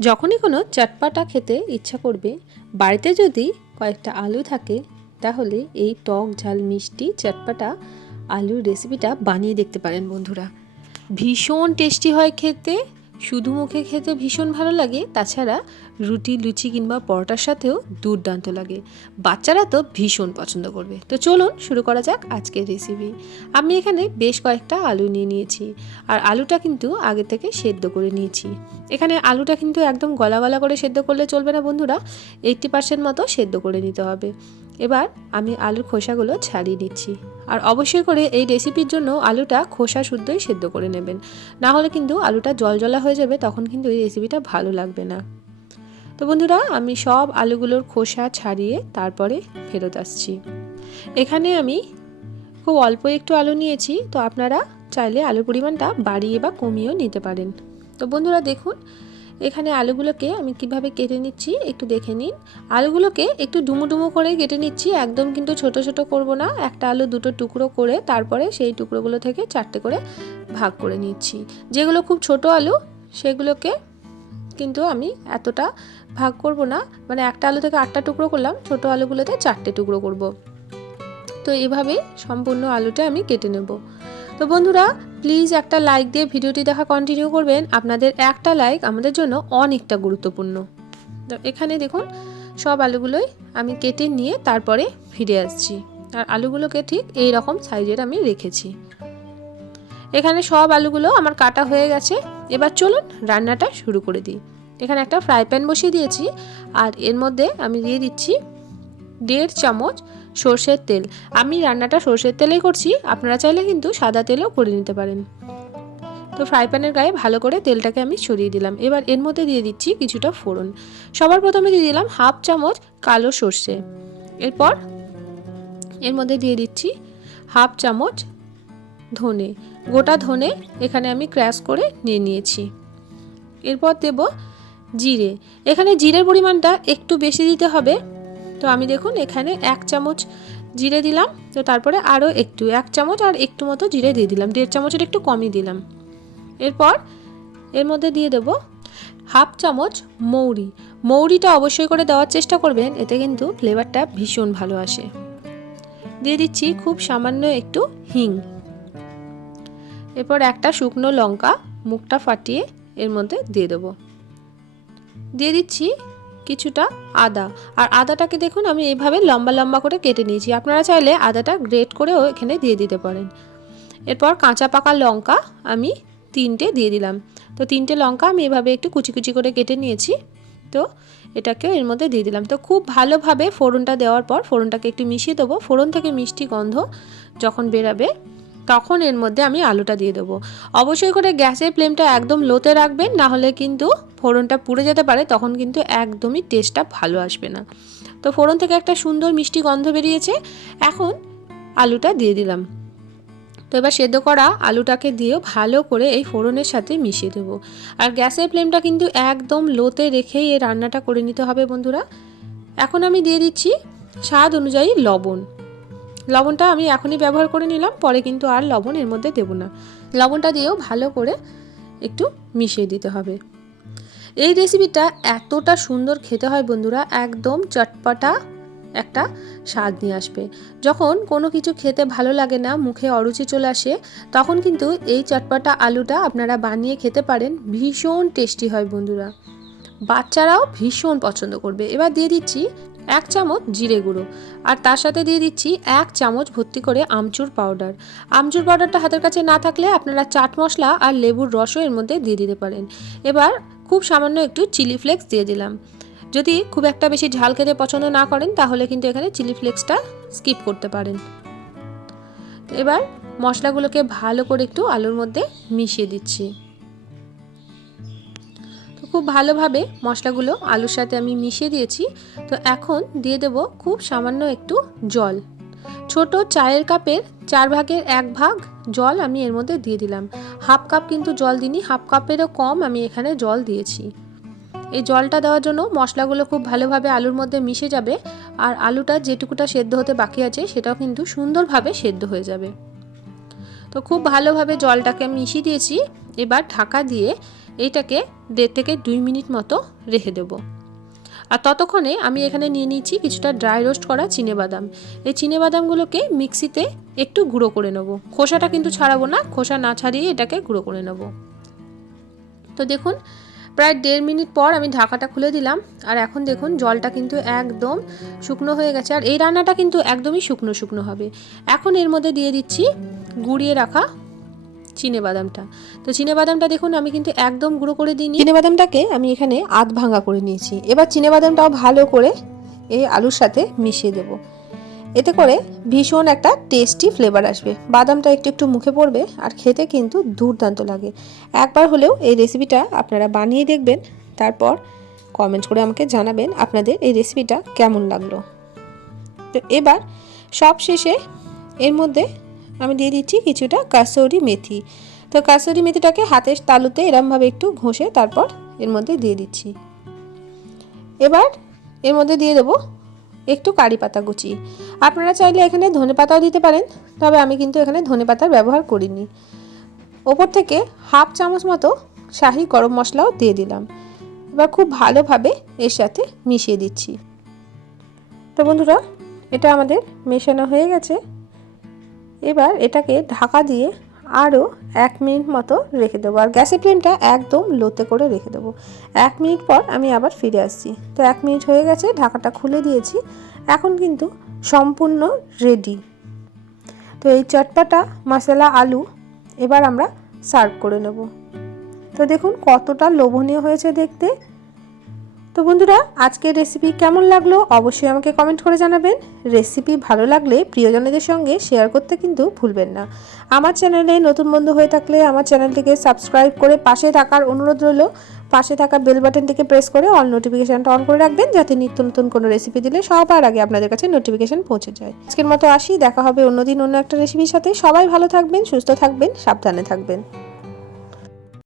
যখনই কোনো চটপাটা খেতে ইচ্ছা করবে, বাড়িতে যদি কয়েকটা আলু থাকে, তাহলে এই টক ঝাল মিষ্টি চটপাটা আলুর রেসিপিটা বানিয়ে দেখতে পারেন বন্ধুরা। ভীষণ টেস্টি হয় খেতে, শুধু মুখে খেতে ভীষণ ভালো লাগে। তাছাড়া রুটি, লুচি কিংবা পরোটার সাথেও দুর্দান্ত লাগে। বাচ্চারা তো ভীষণ পছন্দ করবে। তো চলুন শুরু করা যাক আজকের রেসিপি আমি এখানে বেশ কয়েকটা আলু নিয়ে নিয়েছি। আর আলুটা কিন্তু আগে থেকে সেদ্ধ করে নিয়েছি। এখানে আলুটা কিন্তু একদম গলা গলা করে সেদ্ধ করলে চলবে না বন্ধুরা। এইটটি পার্সেন্ট মতো সেদ্ধ করে নিতে হবে। এবার আমি আলুর খোসাগুলো ছাড়িয়ে নিচ্ছি। আর অবশ্যই করে এই রেসিপির জন্য আলুটা খোসা শুদ্ধই সেদ্ধ করে নেবেন। না হলে কিন্তু আলুটা জলজলা হয়ে যাবে, তখন কিন্তু এই রেসিপিটা ভালো লাগবে না। তো বন্ধুরা, আমি সব আলুগুলোর খোসা ছাড়িয়ে তারপরে ফেরত আসছি। এখানে আমি খুব অল্প একটু আলু নিয়েছি, তো আপনারা চাইলে আলুর পরিমাণটা বাড়িয়ে বা কমিয়েও নিতে পারেন। তো বন্ধুরা, দেখুন, এখানে আলুগুলোকে আমি কীভাবে কেটে নিচ্ছি একটু দেখে নিন। আলুগুলোকে একটু ডুমো ডুমো করে কেটে নিচ্ছি, একদম কিন্তু ছোট ছোট করব না। একটা আলু দুটো টুকরো করে তারপরে সেই টুকরোগুলো থেকে চারটে করে ভাগ করে নিচ্ছি। যেগুলো খুব ছোট আলু, সেগুলোকে কিন্তু আমি এতটা ভাগ করব না। মানে একটা আলু থেকে আটটা টুকরো করলাম, ছোট আলুগুলোতে চারটে টুকরো করব। তো এভাবেই সম্পূর্ণ আলুটা আমি কেটে নেব। তো বন্ধুরা প্লিজ একটা লাইক দিয়ে ভিডিওটি দেখা কন্টিনিউ করবেন। আপনাদের একটা লাইক আমাদের জন্য অনেকটা গুরুত্বপূর্ণ। তো এখানে দেখুন, সব আলুগুলোই আমি কেটে নিয়ে তারপরে ফিরে আসছি। আর আলুগুলোকে ঠিক এই রকম সাইজের আমি রেখেছি। এখানে সব আলুগুলো আমার কাটা হয়ে গেছে। এবার চলুন রান্নাটা শুরু করে দিই। এখানে একটা ফ্রাই প্যান বসিয়ে দিয়েছি আর এর মধ্যে আমি দিয়ে দিচ্ছি দেড় চামচ সর্ষের তেল। আমি রান্নাটা সর্ষের তেলেই করছি, আপনারা চাইলে কিন্তু সাদা তেলও করে নিতে পারেন। তো ফ্রাই প্যানের গায়ে ভালো করে তেলটাকে আমি ছড়িয়ে দিলাম। এবার এর মধ্যে দিয়ে দিচ্ছি কিছুটা ফোড়ন। সবার প্রথমে দিয়ে দিলাম হাফ চামচ কালো সর্ষে। এরপর এর মধ্যে দিয়ে দিচ্ছি হাফ চামচ ধনে। গোটা ধনে এখানে আমি ক্র্যাশ করে নিয়ে নিয়েছি। এরপর দেব জিরে। এখানে জিরের পরিমাণটা একটু বেশি দিতে হবে। তো আমি দেখুন, এখানে এক চামচ জিরে দিলাম। তো তারপরে আরও একটু, এক চামচ আর একটু মতো জিরে দিয়ে দিলাম। দেড় চামচের একটু কমই দিলাম। এরপর এর মধ্যে দিয়ে দেব হাফ চামচ মৌরি। মৌরিটা অবশ্যই করে দেওয়ার চেষ্টা করবেন, এতে কিন্তু ফ্লেভারটা ভীষণ ভালো আসে। দিয়ে দিচ্ছি খুব সামান্য একটু হিং। এরপর একটা শুকনো লঙ্কা মুখটা ফাটিয়ে এর মধ্যে দিয়ে দেবো। দিয়ে দিচ্ছি কিছুটা আদা। আর আদাটাকে দেখুন, আমি এইভাবে লম্বা লম্বা করে কেটে নিয়েছি। আপনারা চাইলে আদাটা গ্রেট করেও এখানে দিয়ে দিতে পারেন। এরপর কাঁচা পাকা লঙ্কা আমি তিনটে দিয়ে দিলাম। তো তিনটে লঙ্কা আমি এভাবে একটু কুচি কুচি করে কেটে নিয়েছি। তো এটাকে এর মধ্যে দিয়ে দিলাম। তো খুব ভালোভাবে ফোড়নটা দেওয়ার পর ফোড়নটাকে একটু মিশিয়ে দেবো। ফোড়ন থেকে মিষ্টি গন্ধ যখন বেরাবে তখন এর মধ্যে আমি আলুটা দিয়ে দেবো। অবশ্যই করে গ্যাসের ফ্লেমটা একদম লোতে রাখবেন, না হলে কিন্তু ফোড়নটা পুড়ে যেতে পারে, তখন কিন্তু একদমই টেস্টটা ভালো আসবে না। তো ফোড়ন থেকে একটা সুন্দর মিষ্টি গন্ধ বেরিয়েছে, এখন আলুটা দিয়ে দিলাম। তো এবার সেদ্ধ করা আলুটাকে দিয়েও ভালো করে এই ফোড়নের সাথে মিশিয়ে দেবো। আর গ্যাসের ফ্লেমটা কিন্তু একদম লোতে রেখেই এই রান্নাটা করে নিতে হবে বন্ধুরা। এখন আমি দিয়ে দিচ্ছি স্বাদ অনুযায়ী লবণ। লবণটা আমি এখনই ব্যবহার করে নিলাম, পরে কিন্তু আর লবণ এর মধ্যে দেবো না। লবণটা দিয়েও ভালো করে একটু মিশিয়ে দিতে হবে। এই রেসিপিটা এতটা সুন্দর খেতে হয় বন্ধুরা, একদম চটপটা একটা স্বাদ নিয়ে আসবে। যখন কোনো কিছু খেতে ভালো লাগে না, মুখে অরুচি চলে আসে, তখন কিন্তু এই চটপটা আলুটা আপনারা বানিয়ে খেতে পারেন, ভীষণ টেস্টি হয় বন্ধুরা। বাচ্চারাও ভীষণ পছন্দ করবে। এবার দিয়ে দিচ্ছি এক চামচ জিরে গুঁড়ো। আর তার সাথে দিয়ে দিচ্ছি এক চামচ ভর্তি করে আমচুর পাউডার আমচুর পাউডারটা হাতের কাছে না থাকলে আপনারা চাট মশলা আর লেবুর রসও এর মধ্যে দিয়ে দিতে পারেন। এবার খুব সামান্য একটু চিলি ফ্লেক্স দিয়ে দিলাম। যদি খুব একটা বেশি ঝাল খেতে পছন্দ না করেন, তাহলে কিন্তু এখানে চিলি ফ্লেক্সটা স্কিপ করতে পারেন। এবার মশলাগুলোকে ভালো করে একটু আলুর মধ্যে মিশিয়ে দিচ্ছি। খুব ভালোভাবে মশলাগুলো আলুর সাথে আমি মিশিয়ে দিয়েছি। তো এখন দিয়ে দেব খুব সামান্য একটু জল। ছোট চায়ের কাপের চার ভাগের এক ভাগ জল আমি এর মধ্যে দিয়ে দিলাম। হাফ কাপ কিন্তু জল দিইনি, হাফ কাপেরও কম আমি এখানে জল দিয়েছি। এই জলটা দেওয়ার জন্য মশলাগুলো খুব ভালোভাবে আলুর মধ্যে মিশে যাবে আর আলুটা যেটুকুটা সেদ্ধ হতে বাকি আছে সেটাও কিন্তু সুন্দরভাবে সেদ্ধ হয়ে যাবে। তো খুব ভালোভাবে জলটাকে মিশিয়ে দিয়েছি। এবার ঢাকা দিয়ে এইটাকে দেড় থেকে দুই মিনিট মতো রেখে দেবো। আর ততক্ষণে আমি এখানে নিয়ে নিচ্ছি কিছুটা ড্রাই রোস্ট করা বাদাম এই বাদামগুলোকে মিক্সিতে একটু গুঁড়ো করে নেব। খোসাটা কিন্তু ছাড়াবো না, খোসা না ছাড়িয়ে এটাকে গুঁড়ো করে নেব। তো দেখুন, প্রায় দেড় মিনিট পর আমি ঢাকাটা খুলে দিলাম। আর এখন দেখুন, জলটা কিন্তু একদম শুকনো হয়ে গেছে। আর এই রান্নাটা কিন্তু একদমই শুকনো শুকনো হবে। এখন এর মধ্যে দিয়ে দিচ্ছি গুঁড়িয়ে রাখা চিনে বাদামটা তো চিনে বাদামটা দেখুন, আমি কিন্তু একদম গুঁড়ো করে দিইনি। চিনে বাদামটাকে আমি এখানে আধ ভাঙা করে নিয়েছি। এবার চিনে বাদামটাও ভালো করে এই আলুর সাথে মিশিয়ে দেব। এতে করে ভীষণ একটা টেস্টি ফ্লেভার আসবে। বাদামটা একটু একটু মুখে পড়বে আর খেতে কিন্তু দুর্দান্ত লাগে। একবার হলেও এই রেসিপিটা আপনারা বানিয়ে দেখবেন, তারপর কমেন্ট করে আমাকে জানাবেন আপনাদের এই রেসিপিটা কেমন লাগল। তো এবার সব শেষে এর মধ্যে আমি দিয়ে দিচ্ছি কিছুটা কাসৌরি মেথি। তো কাসৌরি মেথিটাকে হাতের তালুতে এরমভাবে একটু ঘষে তারপর এর মধ্যে দিয়ে দিচ্ছি। এবার এর মধ্যে দিয়ে দেবো একটু কারি পাতা কুচি। আপনারা চাইলে এখানে ধনে পাতাও দিতে পারেন, তবে আমি কিন্তু এখানে ধনে পাতার ব্যবহার করিনি। ওপর থেকে হাফ চামচ মতো শাহি গরম মশলাও দিয়ে দিলাম। এবার খুব ভালোভাবে এর সাথে মিশিয়ে দিচ্ছি। তো বন্ধুরা, এটা আমাদের মেশানো হয়ে গেছে। এবার এটাকে ঢাকা দিয়ে আরও এক মিনিট মতো রেখে দেবো। আর গ্যাসের ফ্লেমটা একদম লোতে করে রেখে দেবো। এক মিনিট পর আমি আবার ফিরে আসছি। তো এক মিনিট হয়ে গেছে, ঢাকাটা খুলে দিয়েছি। এখন কিন্তু সম্পূর্ণ রেডি তো এই চটপাটা, মশলা, আলু এবার আমরা সার্ভ করে নেব। তো দেখুন কতটা লোভনীয় হয়েছে দেখতে। তো বন্ধুরা, আজকের রেসিপি কেমন লাগল অবশ্যই আমাকে কমেন্ট করে জানাবেন। রেসিপি ভালো লাগলে প্রিয়জনদের সঙ্গে শেয়ার করতে কিন্তু ভুলবেন না। আমার চ্যানেলে নতুন বন্ধু হয়ে থাকলে আমার চ্যানেলটিকে সাবস্ক্রাইব করে পাশে থাকার অনুরোধ রইল। পাশে থাকা বেল বাটনটিকে প্রেস করে অল নোটিফিকেশানটা অন করে রাখবেন যাতে নিত্য নতুন কোনো রেসিপি দিলে সবার আগে আপনাদের কাছে নোটিফিকেশান পৌঁছে যায়। আজকের মতো আসি, দেখা হবে অন্যদিন অন্য একটা রেসিপির সাথে। সবাই ভালো থাকবেন, সুস্থ থাকবেন, সাবধানে থাকবেন।